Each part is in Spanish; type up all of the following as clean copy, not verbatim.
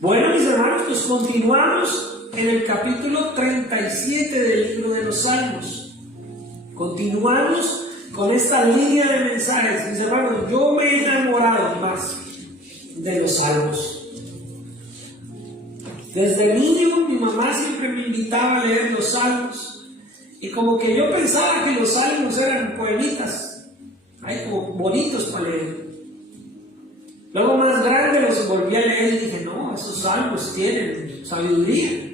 Bueno, mis hermanos, pues continuamos en el capítulo 37 del libro de los Salmos. Continuamos con esta línea de mensajes. Mis hermanos, yo me he enamorado más de los Salmos. Desde niño mi mamá siempre me invitaba a leer los Salmos. Y como que yo pensaba que los Salmos eran poemitas, como bonitos para leer. Luego más grande los volví a leer y dije, no, esos salmos tienen sabiduría.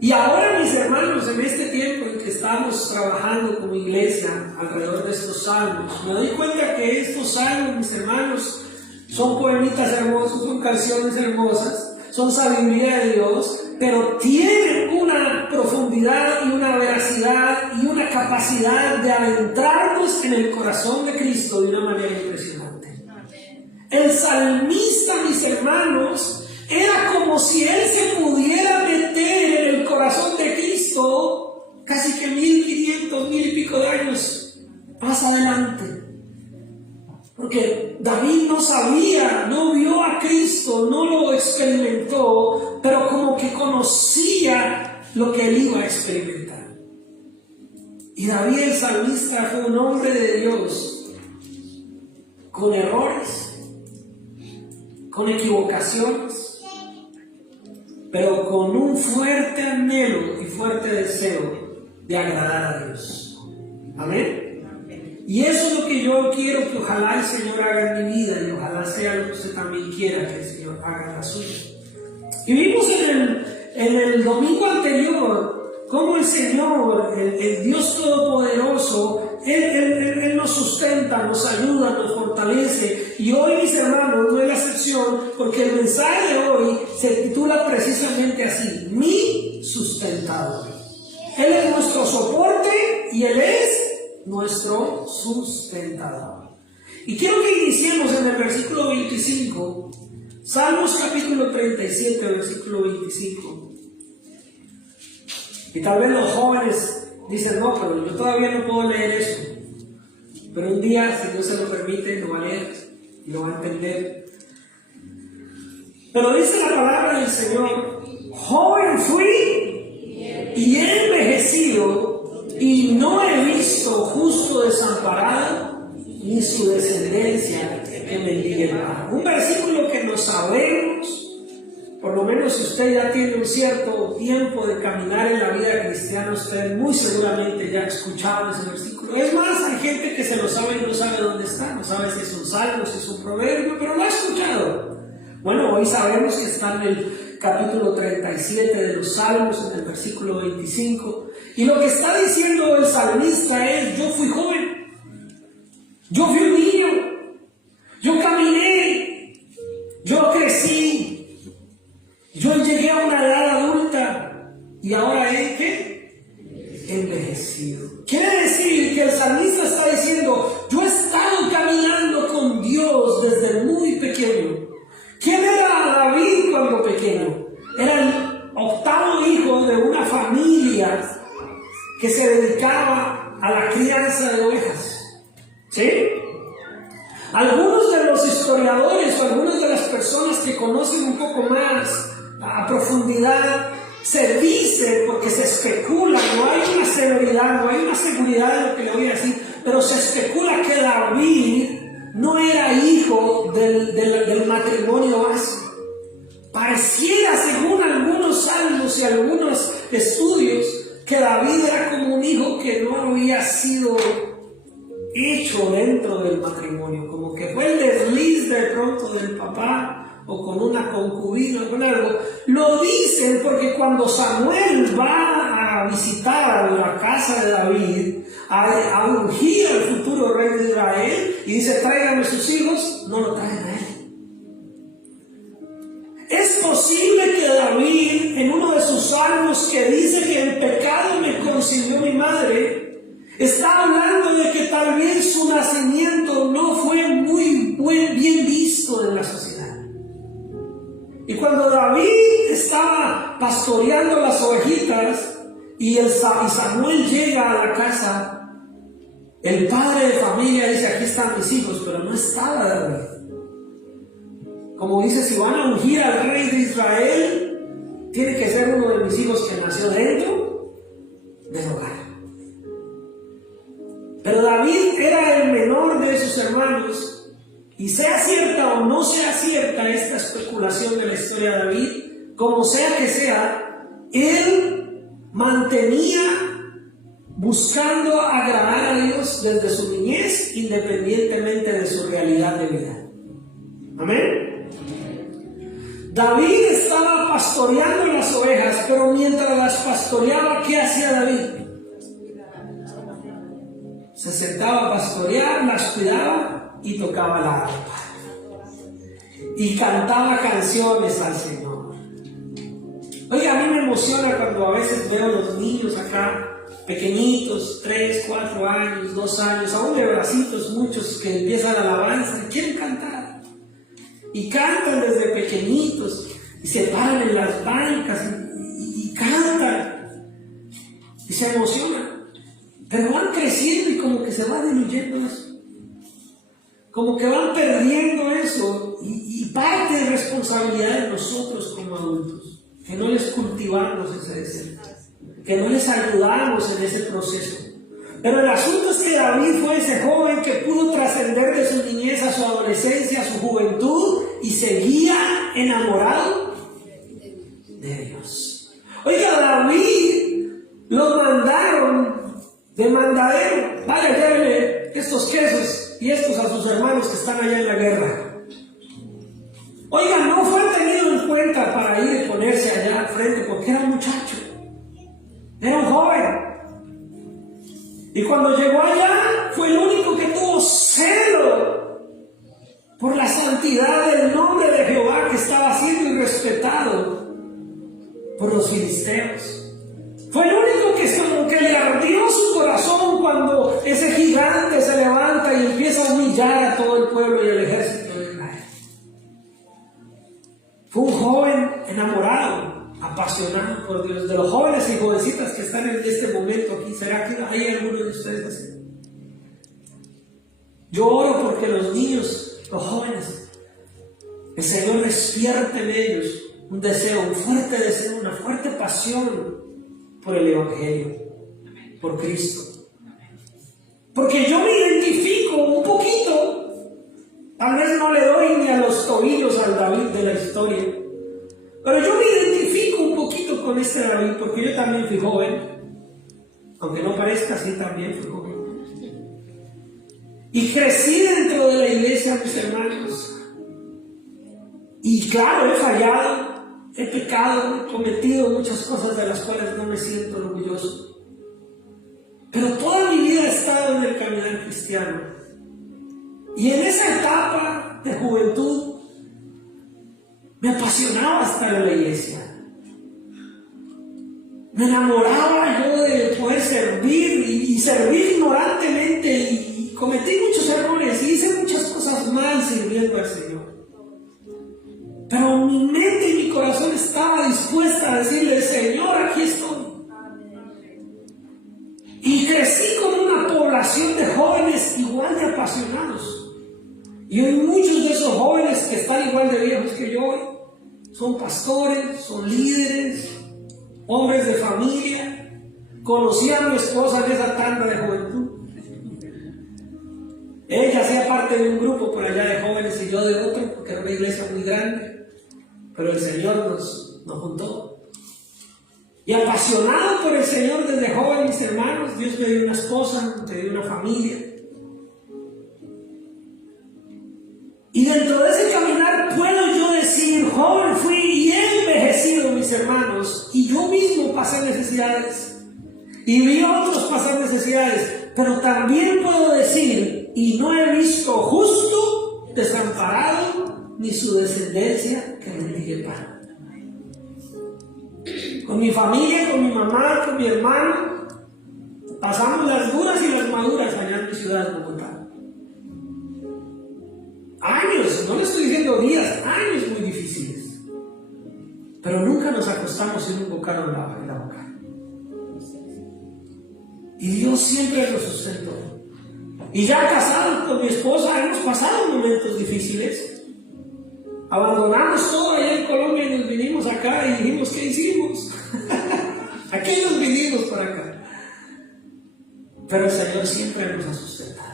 Y ahora, mis hermanos, en este tiempo en que estamos trabajando como iglesia alrededor de estos salmos, me doy cuenta que estos salmos, mis hermanos, son poemitas hermosos, son canciones hermosas, son sabiduría de Dios, pero tienen una profundidad y una veracidad y una capacidad de adentrarnos en el corazón de Cristo de una manera impresionante. El salmista, mis hermanos, era como si él se pudiera meter en el corazón de Cristo casi que 1500, 1000 y pico de años más adelante. Porque David no sabía, no vio a Cristo, no lo experimentó, pero como que conocía lo que él iba a experimentar. Y David, el salmista, fue un hombre de Dios con errores, con equivocaciones, pero con un fuerte anhelo y fuerte deseo de agradar a Dios. Amén. Y eso es lo que yo quiero que ojalá el Señor haga en mi vida, y ojalá sea lo que usted también quiera que el Señor haga en la suya. Y vimos en el domingo anterior cómo el Señor, el Dios Todopoderoso, Él nos sustenta, nos ayuda, nos fortalece. Y hoy, mis hermanos, no es la excepción, porque el mensaje de hoy se titula precisamente así: mi sustentador. Él es nuestro soporte y Él es nuestro sustentador. Y quiero que iniciemos en el versículo 25, Salmos capítulo 37, versículo 25. Y tal vez los jóvenes dicen, no, pero yo todavía no puedo leer eso. Pero un día, si Dios se lo permite, lo va a leer y lo va a entender. Pero dice la palabra del Señor: joven fui y he envejecido, y no he visto justo desamparado, ni su descendencia que mendigue pan. Un versículo que no sabemos. Por lo menos si usted ya tiene un cierto tiempo de caminar en la vida cristiana, usted muy seguramente ya ha escuchado ese versículo. Es más, hay gente que se lo sabe y no sabe dónde está, no sabe si es un salmo, si es un proverbio, pero lo ha escuchado. Bueno, hoy sabemos que está en el capítulo 37 de los Salmos, en el versículo 25. Y lo que está diciendo el salmista es: yo fui joven, yo fui un niño, yo caminé, yo crecí, yo llegué a una edad adulta y ahora ¿qué? Envejecido. Quiere decir que el salmista está diciendo: yo he estado caminando con Dios desde muy pequeño. ¿Quién era David cuando pequeño? Era el octavo hijo de una familia que se dedicaba a la crianza de ovejas. ¿Sí? Algunos de los historiadores o algunas de las personas que conocen un poco más a profundidad se dice, porque se especula, no hay una severidad, no hay una seguridad de lo que le voy a decir, pero se especula que David no era hijo del matrimonio básico. Pareciera, según algunos salmos y algunos estudios, que David era como un hijo que no había sido hecho dentro del matrimonio, como que fue el desliz de pronto del papá, o con una concubina, o con algo. Lo dicen porque cuando Samuel va a visitar la casa de David, a ungir al futuro rey de Israel, y dice: tráiganme sus hijos, no lo traen a él. Es posible que David, en uno de sus salmos que dice que en pecado me concibió mi madre, está hablando de que tal vez su nacimiento no fue muy bien visto en la sociedad. Y cuando David estaba pastoreando las ovejitas y Samuel llega a la casa, el padre de familia dice: aquí están mis hijos, pero no estaba David. Como dice, si van a ungir al rey de Israel tiene que ser uno de mis hijos que nació dentro del hogar. Pero David era el menor de sus hermanos, y sea cierta o no sea cierta esta especulación de la historia de David, como sea que sea, él mantenía buscando agradar a Dios desde su niñez, independientemente de su realidad de vida. Amén. David estaba pastoreando las ovejas, pero mientras las pastoreaba, ¿qué hacía David? Se sentaba a pastorear, las cuidaba y tocaba la arpa. Y cantaba canciones al Señor. Oiga, a mí me emociona cuando a veces veo a los niños acá, pequeñitos, 3, 4 años, 2 años, aún de bracitos, muchos que empiezan la alabanza y quieren cantar. Y cantan desde pequeñitos, y se paran en las bancas y cantan. Y se emocionan. Pero van creciendo y como que se va diluyendo eso. Como que van perdiendo eso. Y parte de responsabilidad de nosotros como adultos. Que no les cultivamos ese deseo. Que no les ayudamos en ese proceso. Pero el asunto es que David fue ese joven que pudo trascender de su niñez a su adolescencia, a su juventud, y seguía enamorado de Dios. Oiga, David lo mandaron de mandadero. Vaya, llévele estos quesos y estos a sus hermanos que están allá en la guerra. Oiga, no fue tenido en cuenta para ir y ponerse allá al frente porque era un muchacho, era un joven. Y cuando llegó allá, fue el único que tuvo celo por la santidad del nombre de Jehová, que estaba siendo irrespetado por los filisteos. Fue el único que le ardió su corazón cuando ese gigante se levanta y empieza a humillar a todo el pueblo y el ejército de Israel. Fue un joven enamorado, apasionado por Dios. De los jóvenes y jovencitas que están en este momento aquí, ¿será que hay alguno de ustedes así? Yo oro porque los niños, los jóvenes, el Señor despierte en ellos un deseo, un fuerte deseo, una fuerte pasión por el Evangelio, por Cristo. Porque yo me identifico un poquito, tal vez no le doy ni a los tobillos al David de la historia, pero yo me identifico un poquito con este David, porque yo también fui joven, aunque no parezca, sí también fui joven. Y crecí dentro de la iglesia, mis hermanos. Y claro, he fallado, he pecado, he cometido muchas cosas de las cuales no me siento orgulloso. Pero toda mi vida he estado en el caminar cristiano. Y en esa etapa de juventud me apasionaba estar en la iglesia. Me enamoraba yo de poder servir y servir ignorantemente, y cometí muchos errores y hice muchas cosas mal sirviendo al Señor. Pero mi mente y mi corazón estaba dispuesta a decirle: Señor, aquí estoy. Y crecí con una población de jóvenes igual de apasionados. Y hoy muchos de esos jóvenes que están igual de viejos que yo hoy son pastores, son líderes, hombres de familia. Conocí a mi esposa en esa tanda de juventud. Ella hacía parte de un grupo por allá de jóvenes y yo de otro, porque era una iglesia muy grande. Pero el Señor nos juntó. Y apasionado por el Señor desde joven, mis hermanos, Dios me dio una esposa, me dio una familia. Y dentro de ese caminar puedo yo decir: joven fui y he envejecido, mis hermanos, y yo mismo pasé necesidades. Y vi a otros pasar necesidades. Pero también puedo decir: y no he visto justo desamparado, ni su descendencia que mendigue pan. Con mi familia, con mi mamá, con mi hermano, pasamos las duras y las maduras allá en mi ciudad de Bogotá. Años, no le estoy diciendo días, años muy difíciles. Pero nunca nos acostamos sin un bocado en la boca. Y Dios siempre nos sustentó. Y ya casados con mi esposa hemos pasado momentos difíciles. Abandonamos todo allá en Colombia y nos vinimos pero el Señor siempre nos ha sustentado.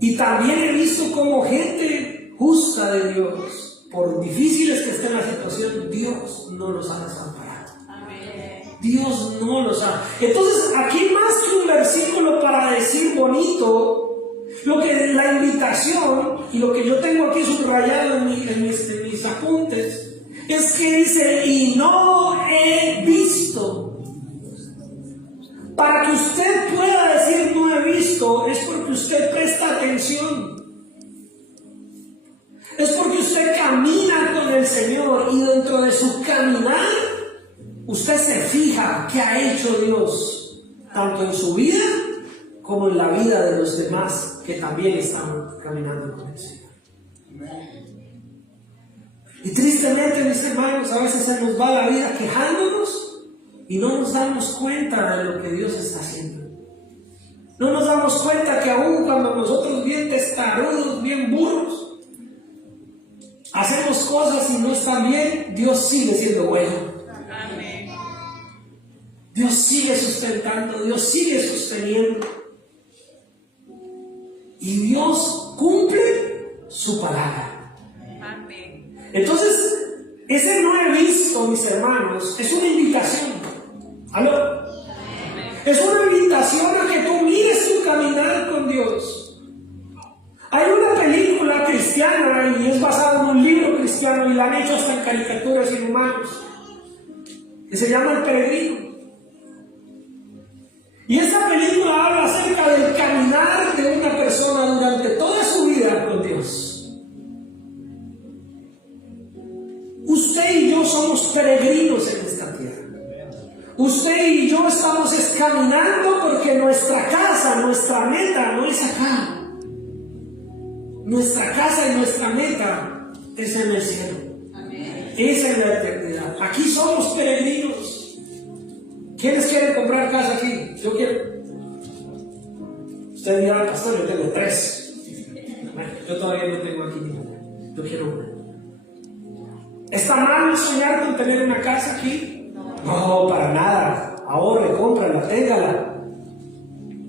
Y también he visto como gente justa de Dios, por difíciles que esté la situación, Dios no los ha desamparado. Dios no los ha. Entonces, aquí más que un versículo para decir bonito, lo que la invitación y lo que yo tengo aquí subrayado en mis apuntes es que dice: y no he visto. Para que usted pueda decir no he visto, es porque usted presta atención. Es porque usted camina con el Señor, y dentro de su caminar usted se fija qué ha hecho Dios, tanto en su vida como en la vida de los demás que también están caminando con el Señor. Y tristemente, mis hermanos, a veces se nos va la vida quejándonos y no nos damos cuenta de lo que Dios está haciendo. No nos damos cuenta que aún cuando nosotros, bien testarudos, bien burros, hacemos cosas y no están bien, Dios sigue siendo bueno. Dios sigue sustentando, Dios sigue sosteniendo. Y Dios cumple su palabra. Entonces, ese no he visto, mis hermanos, es una invitación. ¿Aló? Es una invitación a que tú mires tu caminar con Dios. Hay una película cristiana y es basada en un libro cristiano y la han hecho hasta en caricaturas inhumanos, que se llama El Peregrino. Y esta película habla acerca del caminar de una persona durante toda su vida con Dios. Usted y yo somos peregrinos en esta tierra. Usted y yo estamos caminando porque nuestra casa, nuestra meta no es acá. Nuestra casa y nuestra meta es en el cielo. Es en la eternidad. Aquí somos peregrinos. ¿Quiénes quieren comprar casa aquí? Yo quiero. Usted dirá: pastor, yo tengo 3. Bueno, yo todavía no tengo aquí ninguna. Yo quiero una. ¿Está mal soñar con tener una casa aquí? No, para nada. Ahorre, cómprala, téngala.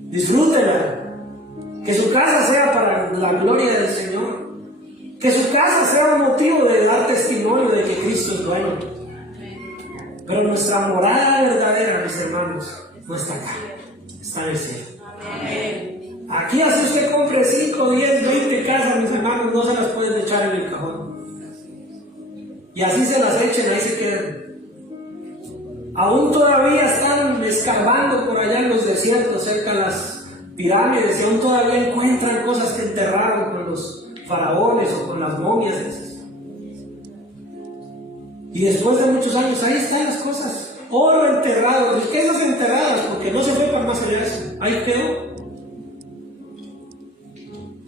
Disfrútela. Que su casa sea para la gloria del Señor. Que su casa sea un motivo de dar testimonio de que Cristo es bueno. Pero nuestra morada verdadera, mis hermanos, no está acá, está en el cielo. Aquí, así usted compre 5, 10, 20 casas, mis hermanos, no se las pueden echar en el cajón. Y así se las echen, ahí se quedan. Aún todavía están escarbando por allá en los desiertos, cerca de las pirámides, y aún todavía encuentran cosas que enterraron con los faraones o con las momias esas. Y después de muchos años, ahí están las cosas. Oro enterrado. Riquezas enterradas, porque no se fue para más allá de eso. Ahí quedó.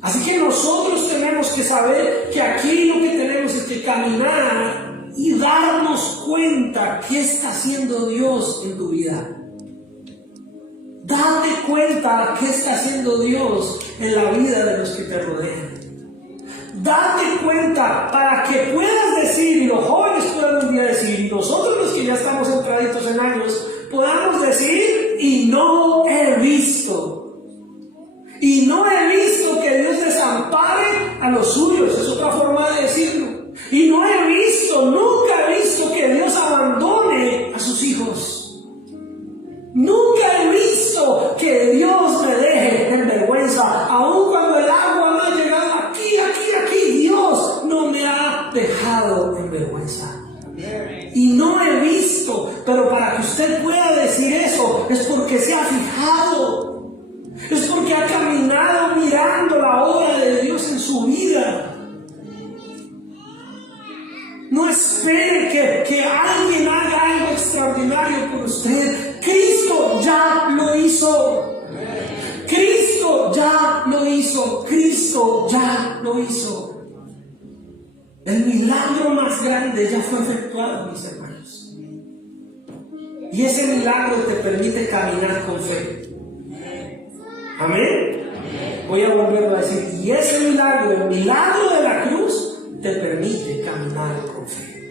Así que nosotros tenemos que saber que aquí lo que tenemos es que caminar y darnos cuenta qué está haciendo Dios en tu vida. Date cuenta qué está haciendo Dios en la vida de los que te rodean. Date cuenta para que puedas decir, y los jóvenes puedan un día decir, y nosotros los que ya estamos entraditos en años, podamos decir: y no he visto. Y no he visto que Dios desampare a los suyos. Es otra forma de decirlo. Y no he visto, nunca he visto que Dios abandone a sus hijos. Nunca he visto que Dios me deje en vergüenza. Aun cuando el agua no ha llegado aquí, Dios no me ha dejado en vergüenza. Y no he visto, pero para que usted pueda decir eso, es porque se ha fijado. Es porque ha caminado mirando la obra de Dios en su vida. No espere que alguien haga algo extraordinario por usted. Cristo ya lo hizo. Cristo ya lo hizo. Cristo ya lo hizo. El milagro más grande ya fue efectuado, mis hermanos. Y ese milagro te permite caminar con fe. Amén. Voy a volverlo a decir. Y ese milagro, el milagro de la cruz, te permite caminar con fe.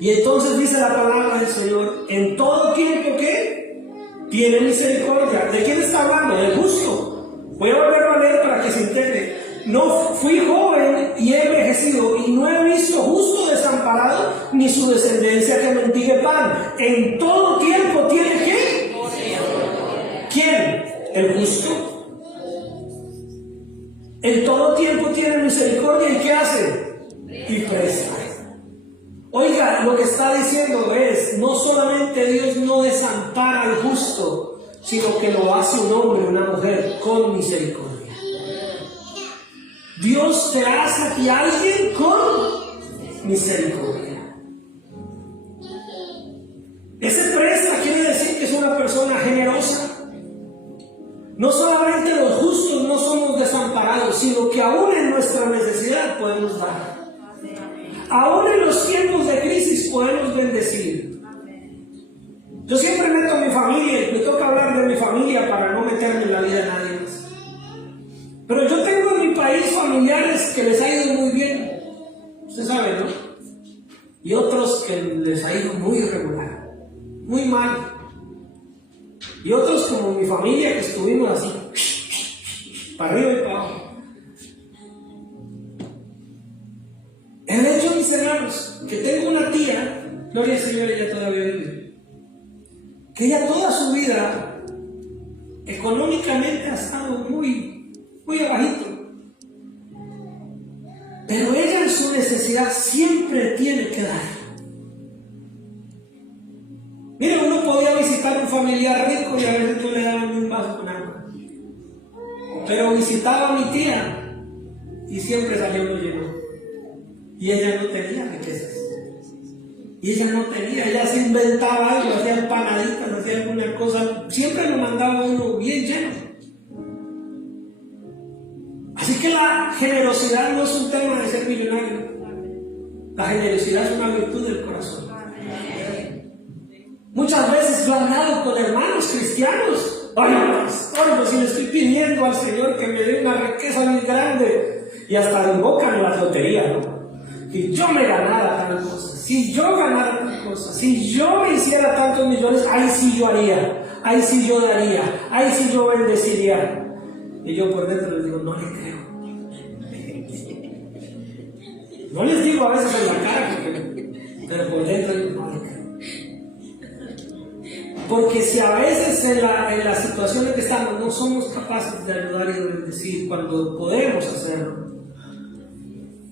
Y entonces dice la palabra del Señor: en todo tiempo, ¿qué? tiene misericordia. ¿De quién está hablando? Del justo. Voy a volver a leer para que se integre. No fui joven y he envejecido y no he visto justo desamparado ni su descendencia que mendigue pan. En todo tiempo tiene ¿qué? ¿Quién? El justo. En todo tiempo tiene misericordia y ¿qué hace? Y presta. Oiga, lo que está diciendo es, no solamente Dios no desampara al justo, sino que lo hace un hombre, una mujer, con misericordia. Dios te hace a ti alguien con misericordia. Ese presta quiere decir que es una persona generosa. No solamente los justos no somos desamparados, sino que aún en nuestra necesidad podemos dar. Aún en los tiempos de crisis podemos bendecir. Yo siempre meto a mi familia, y me toca hablar de mi familia para no meterme en la vida de nadie más. Pero yo tengo en mi país familiares que les ha ido muy bien, usted sabe, ¿no? Y otros que les ha ido muy irregular, muy mal. Y otros como mi familia que estuvimos así, para arriba y para abajo. El hecho, mis hermanos, que tengo una tía, gloria al Señor, ella todavía vive, que ella toda su vida económicamente ha estado muy abajito, pero ella en su necesidad siempre tiene que dar. Mire, uno podía visitar a un familiar rico y a veces tú le daban un vaso con agua, pero visitaba a mi tía y siempre salió muy lleno. Y ella no tenía riquezas. Y ella no tenía, ella se inventaba algo, hacía empanaditas, hacía alguna cosa, siempre lo mandaba uno bien lleno. Así que la generosidad no es un tema de ser millonario. La generosidad es una virtud del corazón. Muchas veces yo he hablado con hermanos cristianos. Oye, pastor, si le estoy pidiendo al Señor que me dé una riqueza muy grande. Y hasta invocan la lotería, ¿no? Si yo me ganara tal cosa, si yo ganara tal cosa, si yo me hiciera tantos millones, ahí sí yo haría, ahí sí yo daría, ahí sí yo bendeciría. Y yo por dentro les digo, no le creo. No les digo a veces en la cara, pero por dentro digo, no le creo. Porque si a veces en la situación en que estamos no somos capaces de ayudar y de bendecir cuando podemos hacerlo,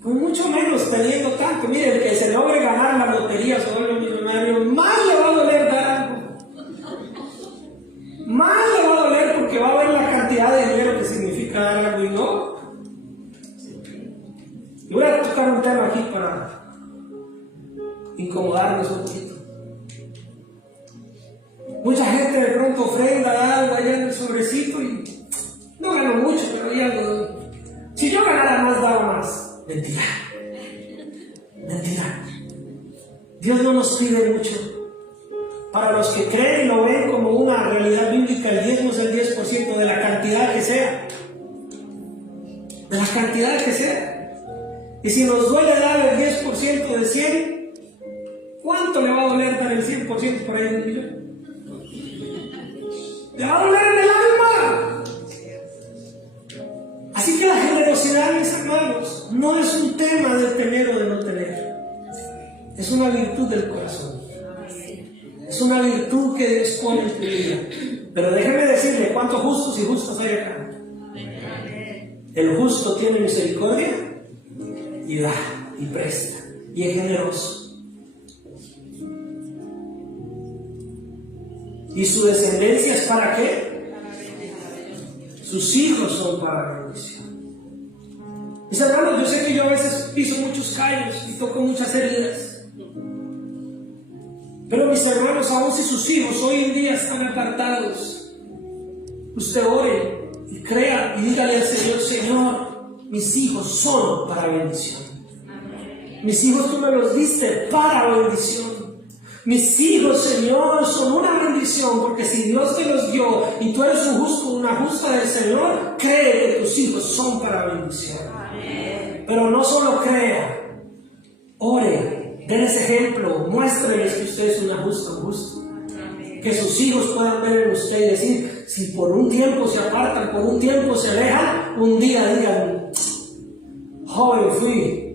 pues mucho menos teniendo tanto. Mire, el que se logre ganar la lotería, se vuelve millonario, más le va a doler dar algo. Más le va a doler porque va a ver la cantidad de dinero que significa dar algo y no. Y voy a tocar un tema aquí para incomodarnos un poquito. Mucha gente de pronto ofrenda algo allá en el sobrecito y no gano mucho, pero ya lo doy. Si yo ganara más, daba más. Mentira. Mentira. Dios no nos pide mucho. Para los que creen y lo ven como una realidad bíblica, el diezmo es el 10% de la cantidad que sea. De la cantidad que sea. Y si nos duele dar el 10% de 100, ¿cuánto le va a doler dar el 100% por ahí de un millón? ¡Le va a doler en el alma! Así que la generosidad, mis hermanos, no es un tema de tener o de no tener. Es una virtud del corazón. Es una virtud que Dios pone en tu vida. Pero déjeme decirle cuántos justos y justas hay acá. El justo tiene misericordia y da y presta y es generoso. ¿Y su descendencia es para qué? Sus hijos son para bendición. Mis hermanos, yo sé que yo a veces piso muchos callos y toco muchas heridas. Pero mis hermanos, aun si sus hijos hoy en día están apartados, usted ore y crea y dígale al Señor: Señor, mis hijos son para bendición. Mis hijos tú me los diste para bendición. Mis hijos, Señor, son una bendición, porque si Dios te los dio y tú eres un justo, una justa del Señor, cree que tus hijos son para bendición. Pero no solo crea, ore, den ese ejemplo, muéstreles que usted es una justa, un justo. que sus hijos puedan ver en usted y decir, si por un tiempo se apartan, por un tiempo se alejan, un día digan, joven fui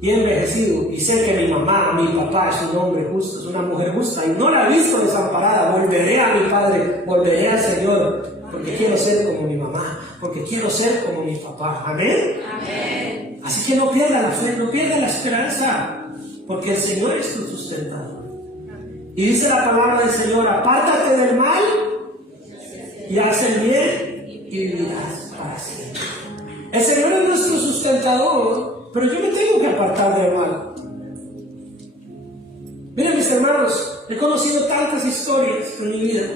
y envejecido, y sé que mi mamá, mi papá es un hombre justo, es una mujer justa, y no la he visto desamparada. Volveré a mi Padre, volveré al Señor, porque quiero ser como mi mamá, porque quiero ser como mi papá. Amén. Amén. Así que no pierda la fe, no pierda la esperanza, porque el Señor es tu sustentador. Y dice la palabra del Señor, apártate del mal y haz el bien y vivirás para siempre. El Señor es nuestro sustentador, pero yo me tengo que apartar del mal. Miren, mis hermanos, he conocido tantas historias en mi vida.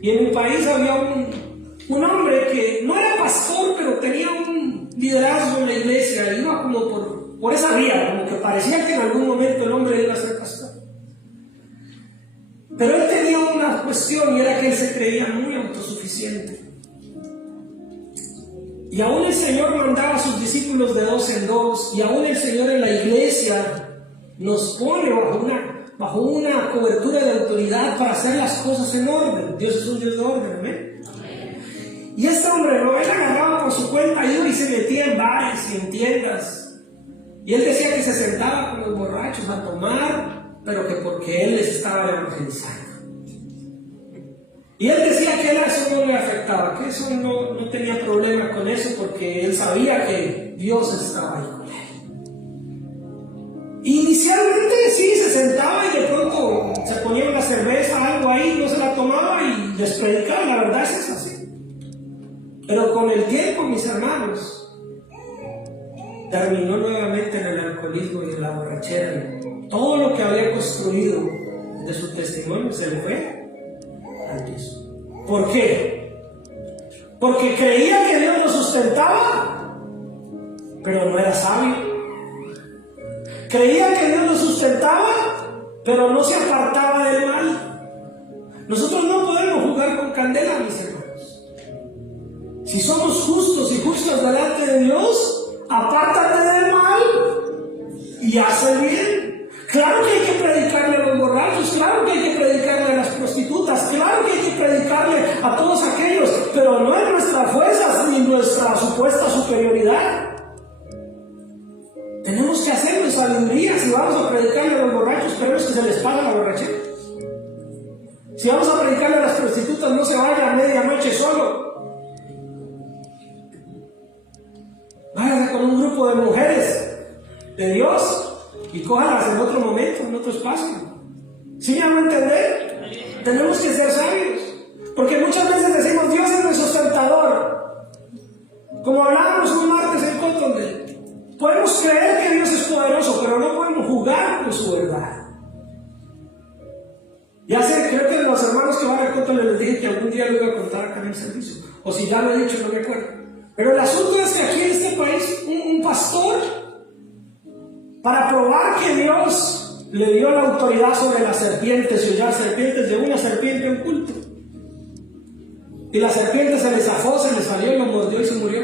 Y en mi país había un hombre que no era pastor, pero tenía un liderazgo en la iglesia. Iba como por esa vía, como que parecía que en algún momento el hombre iba a ser pastor. Pero él tenía una cuestión, y era que él se creía muy autosuficiente. Y aún el Señor mandaba a sus discípulos de 2 en 2, y aún el Señor en la iglesia nos pone bajo una cobertura de autoridad para hacer las cosas en orden. Dios es un Dios de orden, amén. Y este hombre, ¿no? Él agarraba por su cuenta, iba y se metía en bares y en tiendas. Y él decía que se sentaba con los borrachos a tomar, pero que porque él les estaba evangelizando. Y él decía que a eso no le afectaba, que eso no tenía problema con eso, porque él sabía que Dios estaba ahí con él. Inicialmente sí, se sentaba y de pronto se ponía una cerveza, algo ahí, no se la tomaba y les predicaba, la verdad es así. Pero con el tiempo, mis hermanos, terminó nuevamente en el alcoholismo y en la borrachera. Todo lo que había construido de su testimonio se le fue. ¿Por qué? Porque creía que Dios lo sustentaba, pero no era sabio. Creía que Dios lo sustentaba, pero no se apartaba del mal. Nosotros no podemos jugar con candela, mis hermanos. Si somos justos y justas delante de Dios, apártate del mal y haz el bien. Claro que hay que predicarle a los borrachos, claro que hay que predicarle a las prostitutas, claro que hay que predicarle a todos aquellos, pero no en nuestras fuerzas ni nuestra supuesta superioridad. Tenemos que hacerlo en sabiduría. Si vamos a predicarle a los borrachos, esperemos que se les pague la borrachera. Si vamos a predicarle a las prostitutas, no se vaya a medianoche solo. Váyase con un grupo de mujeres de Dios y cójalas en otro momento, en otro espacio. ¿Sí me van a entender? Tenemos que ser sabios, porque muchas veces decimos Dios es nuestro sustentador. Como hablábamos un martes en Cottonville, podemos creer que Dios es poderoso, pero no podemos jugar con su verdad. Ya sé, creo que los hermanos que van a Cottonville les dije que algún día lo iba a contar acá en el servicio, o si ya lo he dicho no me acuerdo. Pero el asunto es que aquí en este país un pastor, para probar que Dios le dio la autoridad sobre las serpientes y hollar serpientes, llevó una serpiente a un culto. Y la serpiente se le zafó, se le salió, lo mordió y se murió.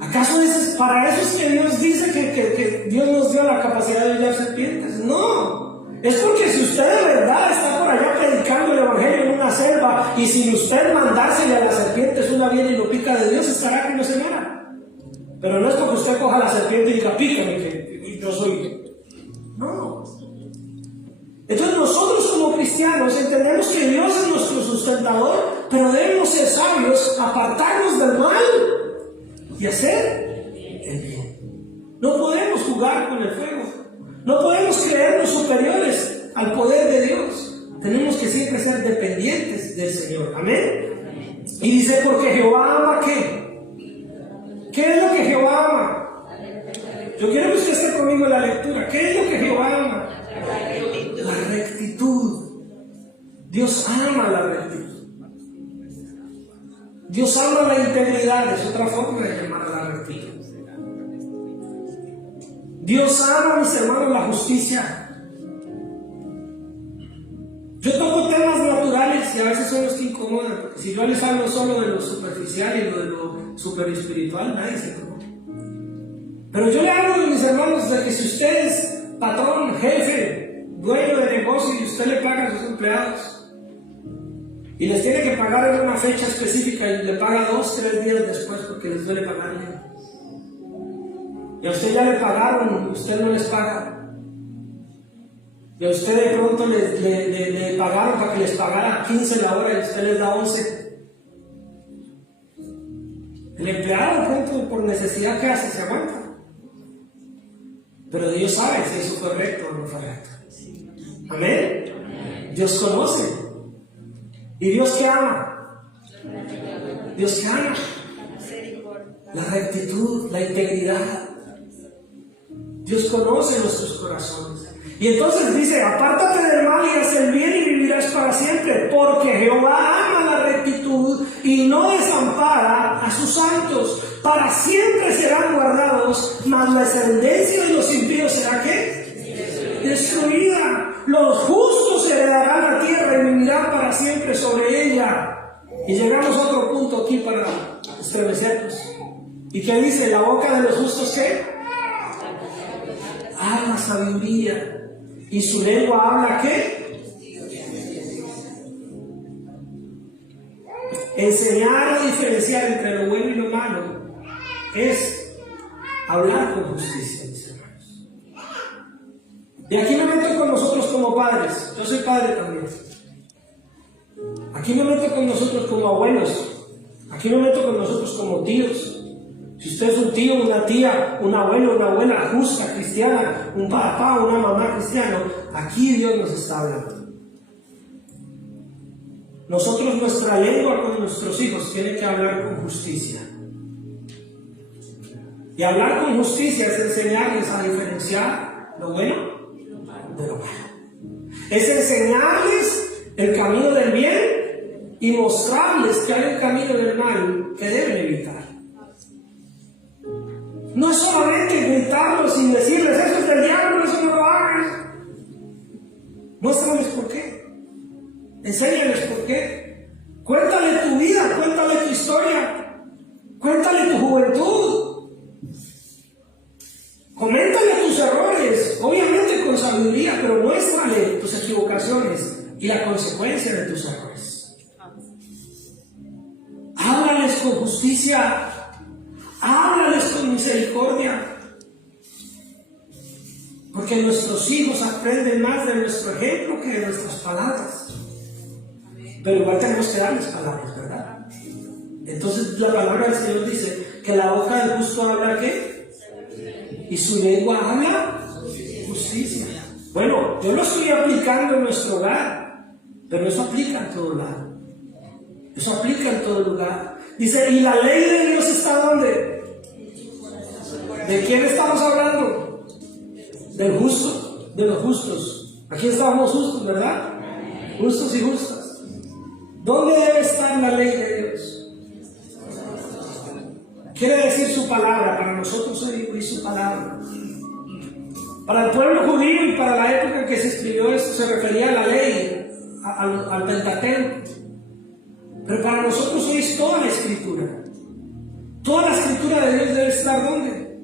¿Acaso para eso es que Dios dice que Dios nos dio la capacidad de hollar serpientes? No. Es porque si usted de verdad está por allá predicando el evangelio en una selva y sin usted mandársele a las serpientes una viene y lo pica de Dios, estará que no se muera. Pero no es porque usted coja la serpiente y diga, pícame, que yo soy. No. Entonces nosotros como cristianos entendemos que Dios es nuestro sustentador, pero debemos ser sabios, apartarnos del mal y hacer el bien. No podemos jugar con el fuego. No podemos creernos superiores al poder de Dios. Tenemos que siempre ser dependientes del Señor. Amén. Y dice, porque Jehová ama ¿qué? ¿Qué es lo que Jehová ama? Yo quiero que usted esté conmigo en la lectura. ¿Qué es lo que Jehová ama? La rectitud. Dios ama la rectitud. Dios ama la integridad. Es otra forma de llamar a la rectitud. Dios ama, mis hermanos, la justicia. Yo toco temas naturales y a veces son los que incomodan, porque si yo les hablo solo de lo superficial y de lo super espiritual, nadie se incomoda. Pero yo le hablo, mis hermanos, de que si usted es patrón, jefe, dueño de negocio, negocio y usted le paga a sus empleados. Y les tiene que pagar en una fecha específica y le paga 2, 3 días después porque les duele pagarle. Y a usted ya le pagaron, usted no les paga. Y a usted de pronto le pagaron para que les pagara 15 la hora y usted les da 11. El empleado, pronto, por necesidad que hace, se aguanta. Pero Dios sabe si eso fue correcto o no fue correcto. Amén. Dios conoce. ¿Y Dios qué ama? Dios qué ama. La rectitud, la integridad. Dios conoce nuestros corazones. Y entonces dice, apártate del mal y haz el bien y vivirás para siempre, porque Jehová ama la rectitud y no desampara a sus santos. Para siempre serán guardados, mas la descendencia de los impíos será ¿qué? Destruida. Los justos heredarán la tierra y vivirán para siempre sobre ella. Y llegamos a otro punto aquí para estremecernos. ¿Y qué dice? La boca de los justos ¿qué? Habla sabiduría. ¿Y su lengua habla qué? Enseñar a diferenciar entre lo bueno y lo malo es hablar con justicia, mis hermanos. Y aquí me meto con nosotros como padres. Yo soy padre también. Aquí me meto con nosotros como abuelos. Aquí me meto con nosotros como tíos. Si usted es un tío, una tía, un abuelo, una abuela justa, cristiana, un papá, una mamá cristiano, aquí Dios nos está hablando. Nosotros, nuestra lengua con nuestros hijos tiene que hablar con justicia. Y hablar con justicia es enseñarles a diferenciar lo bueno de lo malo. Es enseñarles el camino del bien y mostrarles que hay un camino del mal que deben evitar. No es solamente gritarlos sin decirles, eso es del diablo, eso no lo hagas. Muéstrales por qué. Enséñales por qué. Cuéntale tu vida, cuéntale tu historia. Cuéntale tu juventud. Coméntale tus errores, obviamente con sabiduría, pero muéstrale tus equivocaciones y la consecuencia de tus errores. Háblales con justicia. Háblales con misericordia, porque nuestros hijos aprenden más de nuestro ejemplo que de nuestras palabras. Pero igual tenemos que darles palabras, ¿verdad? Entonces la palabra del Señor dice que la boca del justo habla ¿qué? Y su lengua habla justicia. Bueno, yo lo estoy aplicando en nuestro hogar, pero eso aplica en todo lado. Eso aplica en todo lugar. Dice, ¿y la ley de Dios está dónde? ¿De quién estamos hablando? Del justo, de los justos. Aquí estamos justos, ¿verdad? Justos y justas. ¿Dónde debe estar la ley de Dios? Quiere decir su palabra. Para nosotros hoy su palabra. Para el pueblo judío y para la época en que se escribió esto se refería a la ley, al Pentateuco. Pero para nosotros hoy es toda la escritura. Toda la escritura de Dios debe estar ¿dónde?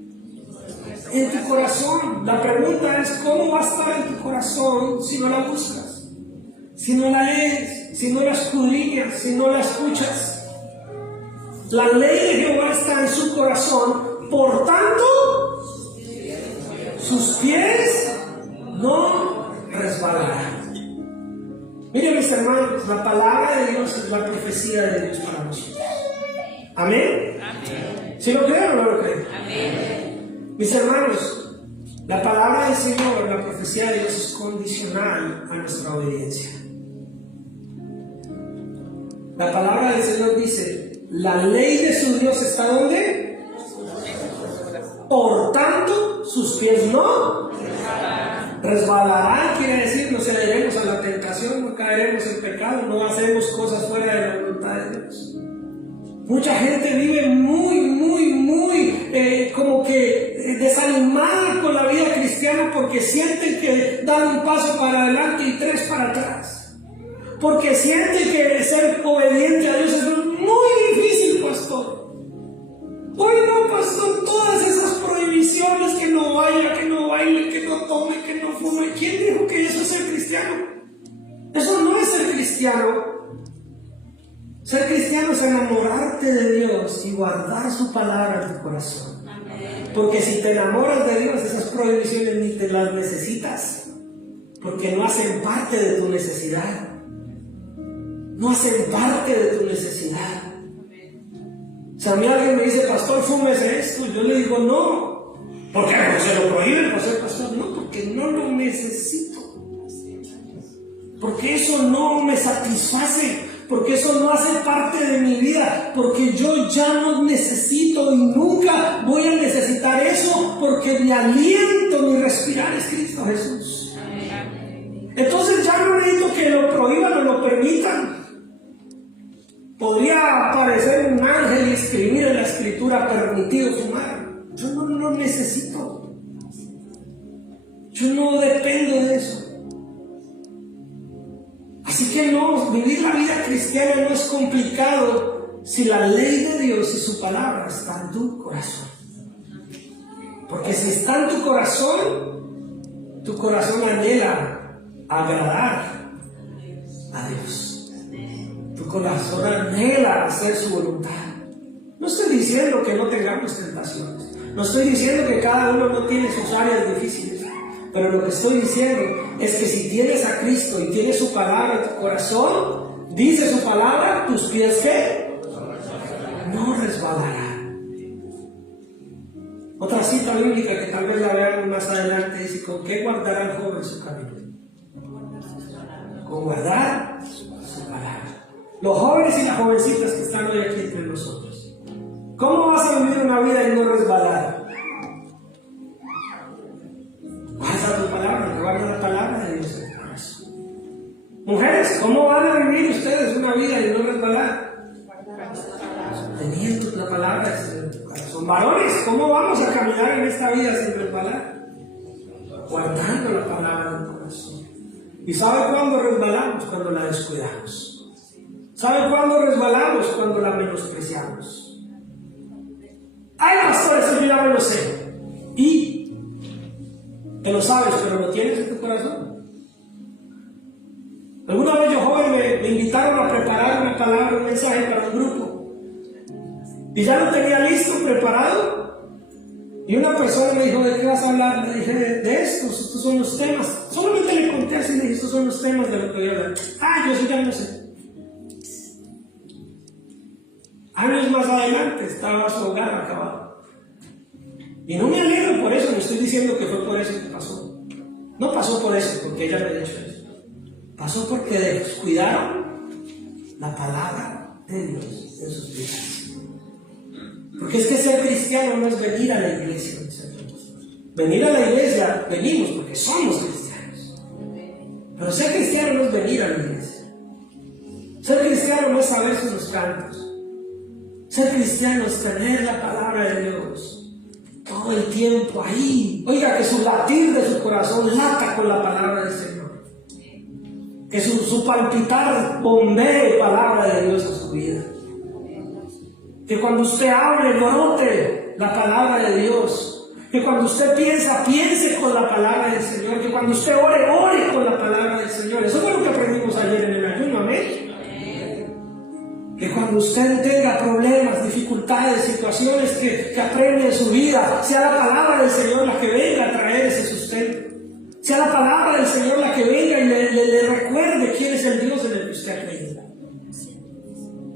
En tu corazón. La pregunta es ¿cómo va a estar en tu corazón si no la buscas? Si no la lees, si no la escudriñas, si no la escuchas. La ley de Jehová está en su corazón, por tanto sus pies no resbalarán. Miren mis hermanos, la palabra de Dios es la profecía de Dios para nosotros. ¿Amén? Amén. ¿Sí lo creen o no lo creen? Amén. Mis hermanos, la palabra del Señor, la profecía de Dios es condicional a nuestra obediencia. La palabra del Señor dice, la ley de su Dios está ¿dónde? Por tanto, sus pies no resbalarán, quiere decir, no cederemos a la tentación, no caeremos en pecado, no hacemos cosas fuera de la voluntad de Dios. Mucha gente vive muy como que desanimada con la vida cristiana porque sienten que dan un paso para adelante y 3 para atrás. Porque sienten que ser obediente a Dios es muy difícil, pastor. Bueno, pastor, todas esas prohibiciones, que no vaya, que no baile, que no tome, que no fume. ¿Quién dijo que eso es ser cristiano? cristiano es enamorarte de Dios y guardar su palabra en tu corazón. Porque si te enamoras de Dios, esas prohibiciones ni te las necesitas, porque no hacen parte de tu necesidad. No hacen parte de tu necesidad. O sea, a mí alguien me dice, pastor, fúmese esto. Yo le digo, no. ¿Por qué? ¿No se lo prohíben por ser pastor? No, porque no lo necesito. Porque eso no me satisface. Porque eso no hace parte de mi vida. Porque yo ya no necesito y nunca voy a necesitar eso. Porque mi aliento, mi respirar es Cristo Jesús. Entonces ya no necesito que lo prohíban o lo permitan. Podría aparecer un ángel y escribir en la escritura permitido fumar. Yo no lo necesito. Yo no dependo de eso. Así que no, vivir la vida cristiana no es complicado si la ley de Dios y su palabra está en tu corazón. Porque si está en tu corazón anhela agradar a Dios. Tu corazón anhela hacer su voluntad. No estoy diciendo que no tengamos tentaciones. No estoy diciendo que cada uno no tiene sus áreas difíciles. Pero lo que estoy diciendo es que si tienes a Cristo y tienes su palabra en tu corazón, dice su palabra, tus pies ¿qué? No resbalarán. Otra cita bíblica que tal vez la veamos más adelante dice: ¿con qué guardará el joven su camino? Con guardar su palabra. Los jóvenes y las jovencitas que están hoy aquí entre nosotros, ¿cómo vas a vivir una vida y no resbalar? Guarda tu palabra, guarda la palabra de Dios en tu corazón. Mujeres, ¿cómo van a vivir ustedes una vida y no resbalar? Teniendo la palabra en tu corazón. Varones, ¿cómo vamos a caminar en esta vida sin resbalar? Guardando la palabra en tu corazón. ¿Y sabe cuándo resbalamos? Cuando la descuidamos. ¿Sabe cuándo resbalamos? Cuando la menospreciamos. Ay, pastor, eso yo ya me lo sé. Y te lo sabes, pero lo tienes en tu corazón. Alguna vez yo joven me invitaron a preparar una palabra, un mensaje para un grupo. Y ya lo tenía listo, preparado. Y una persona me dijo: ¿de qué vas a hablar? Le dije: de estos son los temas. Solamente le conté así, le dije: estos son los temas de lo que voy a hablar. Ah, yo eso ya no sé. Años más adelante estaba su hogar acabado. Y no me alegro por eso, no estoy diciendo que fue por eso que pasó. No pasó por eso, porque ella me ha dicho eso. Pasó porque descuidaron la palabra de Dios en sus vidas. Porque es que ser cristiano no es venir a la iglesia. Venir a la iglesia, venimos porque somos cristianos. Pero ser cristiano no es venir a la iglesia. Ser cristiano no es saberse los cantos. Ser cristiano es tener la palabra de Dios todo el tiempo ahí. Oiga, que su latir de su corazón lata con la palabra del Señor. Que su palpitar bombee palabra de Dios en su vida. Que cuando usted hable, brote la palabra de Dios. Que cuando usted piensa, piense con la palabra del Señor. Que cuando usted ore, ore con la palabra del Señor. Eso fue lo que aprendimos ayer en el ayuno, amén. Que cuando usted tenga problemas, dificultades, situaciones que aprende en su vida, sea la palabra del Señor la que venga a traer ese sustento. Sea la palabra del Señor la que venga y le recuerde quién es el Dios en el que usted ha creído.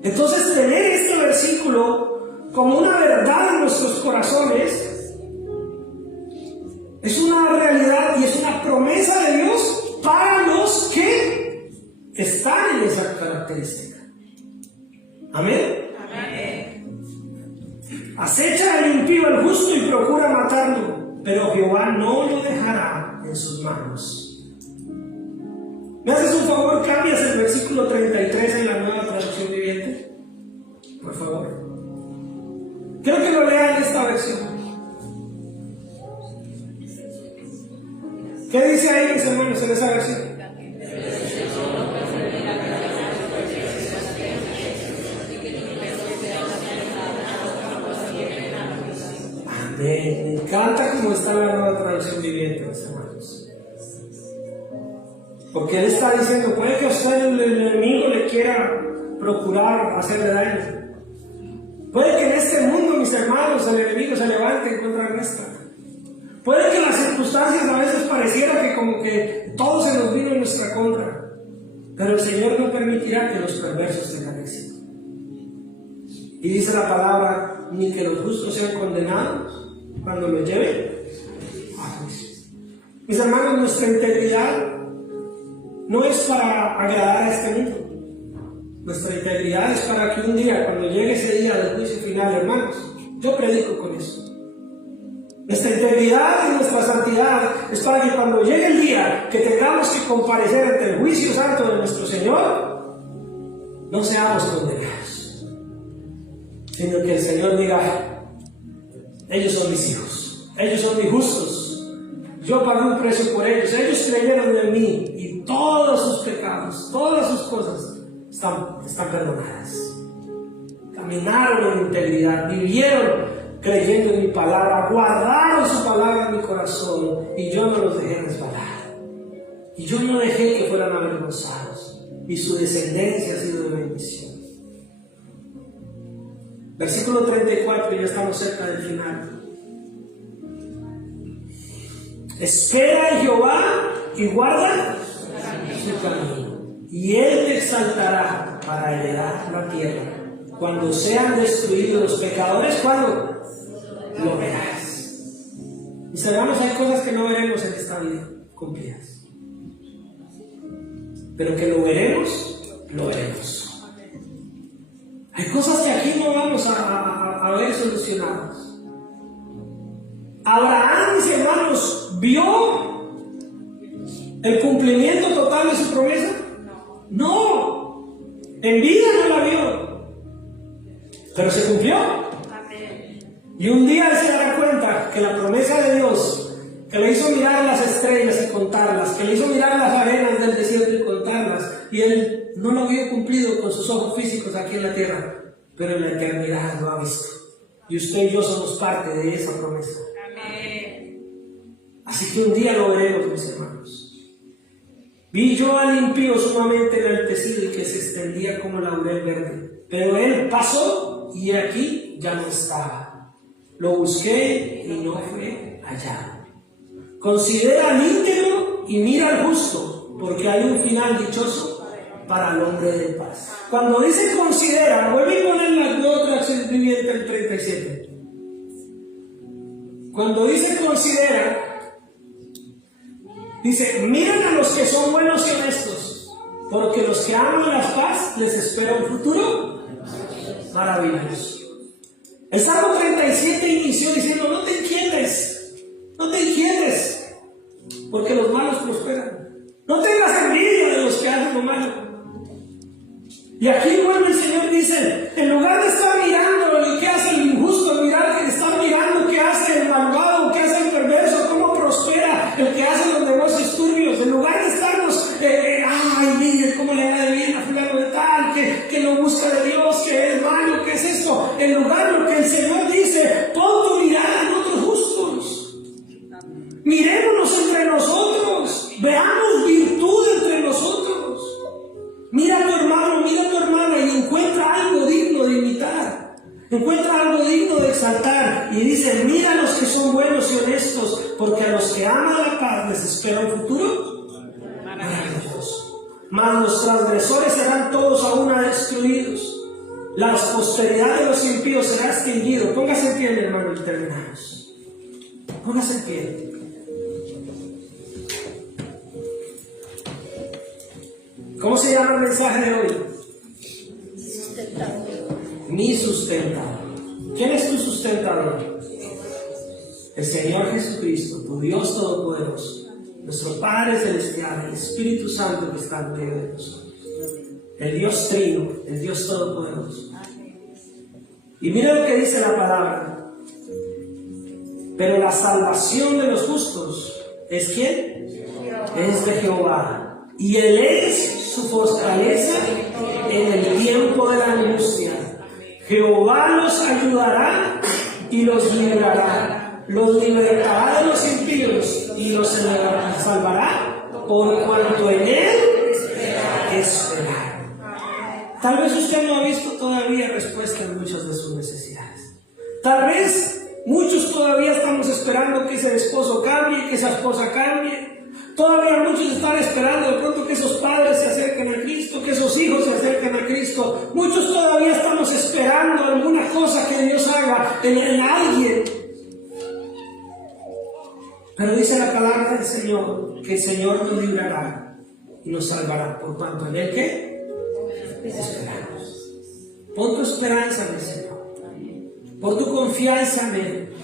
Entonces, tener este versículo como una verdad en nuestros corazones es una realidad y es una promesa de Dios para los que están en esa característica. Amén. Amén. Acecha el impío al justo y procura matarlo, pero Jehová no lo dejará en sus manos. ¿Me haces un favor? ¿Cambias el versículo 33 en la Nueva Traducción Viviente? Por favor. Quiero que lo lean en esta versión. ¿Qué dice ahí, mis hermanos, en esa versión? Me encanta cómo está la Nueva Traducción Viviente, mis hermanos. Porque Él está diciendo, puede que a usted el enemigo le quiera procurar hacerle daño. Puede que en este mundo, mis hermanos, el enemigo se levante en contra nuestra. Puede que las circunstancias a veces pareciera que como que todo se nos vino en nuestra contra. Pero el Señor no permitirá que los perversos tengan éxito. Y dice la palabra, ni que los justos sean condenados cuando los lleven a juicio. Mis hermanos, nuestra integridad no es para agradar a este mundo. Nuestra integridad es para que un día, cuando llegue ese día del juicio final, hermanos, yo predico con eso. Nuestra integridad y nuestra santidad es para que cuando llegue el día que tengamos que comparecer ante el juicio santo de nuestro Señor, no seamos condenados, sino que el Señor diga, ellos son mis hijos, ellos son mis justos, yo pagué un precio por ellos, ellos creyeron en mí y todos sus pecados, todas sus cosas están perdonadas. Caminaron en integridad, vivieron creyendo en mi palabra, guardaron su palabra en mi corazón y yo no los dejé resbalar. Y yo no dejé que fueran avergonzados y su descendencia ha sido de bendición. Versículo 34, ya estamos cerca del final. Espera en Jehová y guarda su camino, y Él te exaltará para heredar la tierra. Cuando sean destruidos los pecadores, ¿cuándo? Lo verás. Mis hermanos, hay cosas que no veremos en esta vida cumplidas, pero que lo veremos, lo veremos. Hay cosas que aquí no vamos a ver solucionadas. Abraham, mis hermanos, ¿vio el cumplimiento total de su promesa? No. En vida no la vio, pero se cumplió. Y un día él se dará cuenta que la promesa de Dios, que le hizo mirar las estrellas y contarlas, que le hizo mirar las arenas del desierto y contarlas, y él no lo había cumplido con sus ojos físicos aquí en la tierra, pero en la eternidad lo ha visto. Y usted y yo somos parte de esa promesa. Amén. Así que un día lo veremos, mis hermanos. Vi yo al impío sumamente enaltecido y que se extendía como laurel verde, pero él pasó y aquí ya no estaba. Lo busqué y no fue hallado. Considera al íntegro y mira al justo, porque hay un final dichoso para el hombre de paz. Cuando dice considera, vuelve a poner la nueva traducción viviente el 37. Cuando dice considera, dice, miren a los que son buenos y honestos, porque los que aman la paz les espera un futuro maravilloso. El Salmo 37 inició diciendo, no te inquietes, porque los malos prosperan. No tengas envidia de los que hacen lo malo. Y aquí vuelve el Señor, dice, en lugar de estar mirando el que hace el injusto, estar mirando qué hace el malvado, qué hace el perverso, cómo prospera el que hace los negocios turbios, en lugar de estarnos, ay, mire cómo le va de bien a fulano de tal, que no busca de Dios, que es malo, que es esto, en lugar de lo que el Señor dice, pon tu mirada en otros justos. Mirémonos entre nosotros, veamos virtud entre nosotros. Mira a tu hermano, mira a tu hermana y encuentra algo digno de imitar. Encuentra algo digno de exaltar. Y dice, mira a los que son buenos y honestos, porque a los que aman la paz les espera un futuro maravilloso. Mas los transgresores serán todos a una destruidos. La posteridad de los impíos será extinguido. Póngase en pie, mi hermano, y terminamos. Póngase en pie. ¿Cómo se llama el mensaje de hoy? Sustentador. Mi sustentador. ¿Quién es tu sustentador? El Señor Jesucristo, tu Dios Todopoderoso, nuestro Padre Celestial, el Espíritu Santo que está en medio de nosotros. El Dios Trino, el Dios Todopoderoso. Y mira lo que dice la palabra. Pero la salvación de los justos, ¿es quién? Es de Jehová. Y Él es su fortaleza en el tiempo de la angustia. Jehová los ayudará y los librará. Los libertará de los impíos y los salvará, por cuanto en Él Tal vez usted no ha visto todavía respuesta en muchas de sus necesidades. Tal vez muchos todavía estamos esperando que ese esposo cambie, que esa esposa cambie. Todavía muchos están esperando de pronto que esos padres se acerquen a Cristo, que esos hijos se acerquen a Cristo. Muchos todavía estamos esperando alguna cosa que Dios haga en alguien. Pero dice la palabra del Señor que el Señor nos librará y nos salvará. Por cuanto en Él, ¿qué? Esperamos. Pon tu esperanza en el Señor. Pon tu confianza en Él.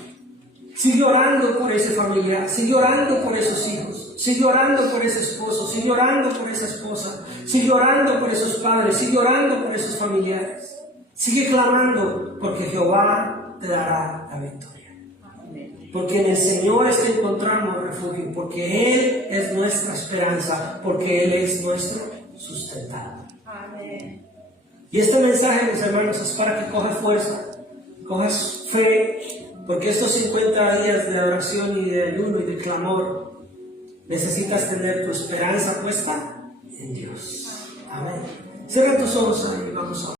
Sigue orando por ese familiar. Sigue orando por esos hijos. Sigue orando por ese esposo. Sigue orando por esa esposa. Sigue orando por esos padres. Sigue orando por esos familiares. Sigue clamando, porque Jehová te dará la victoria. Porque en el Señor es que encontramos refugio, porque Él es nuestra esperanza, porque Él es nuestro sustentador. Amén. Y este mensaje, mis hermanos, es para que cojas fuerza, cojas fe, porque estos 50 días de oración y de ayuno y de clamor, necesitas tener tu esperanza puesta en Dios. Amén. Cierra tus ojos y vamos a orar.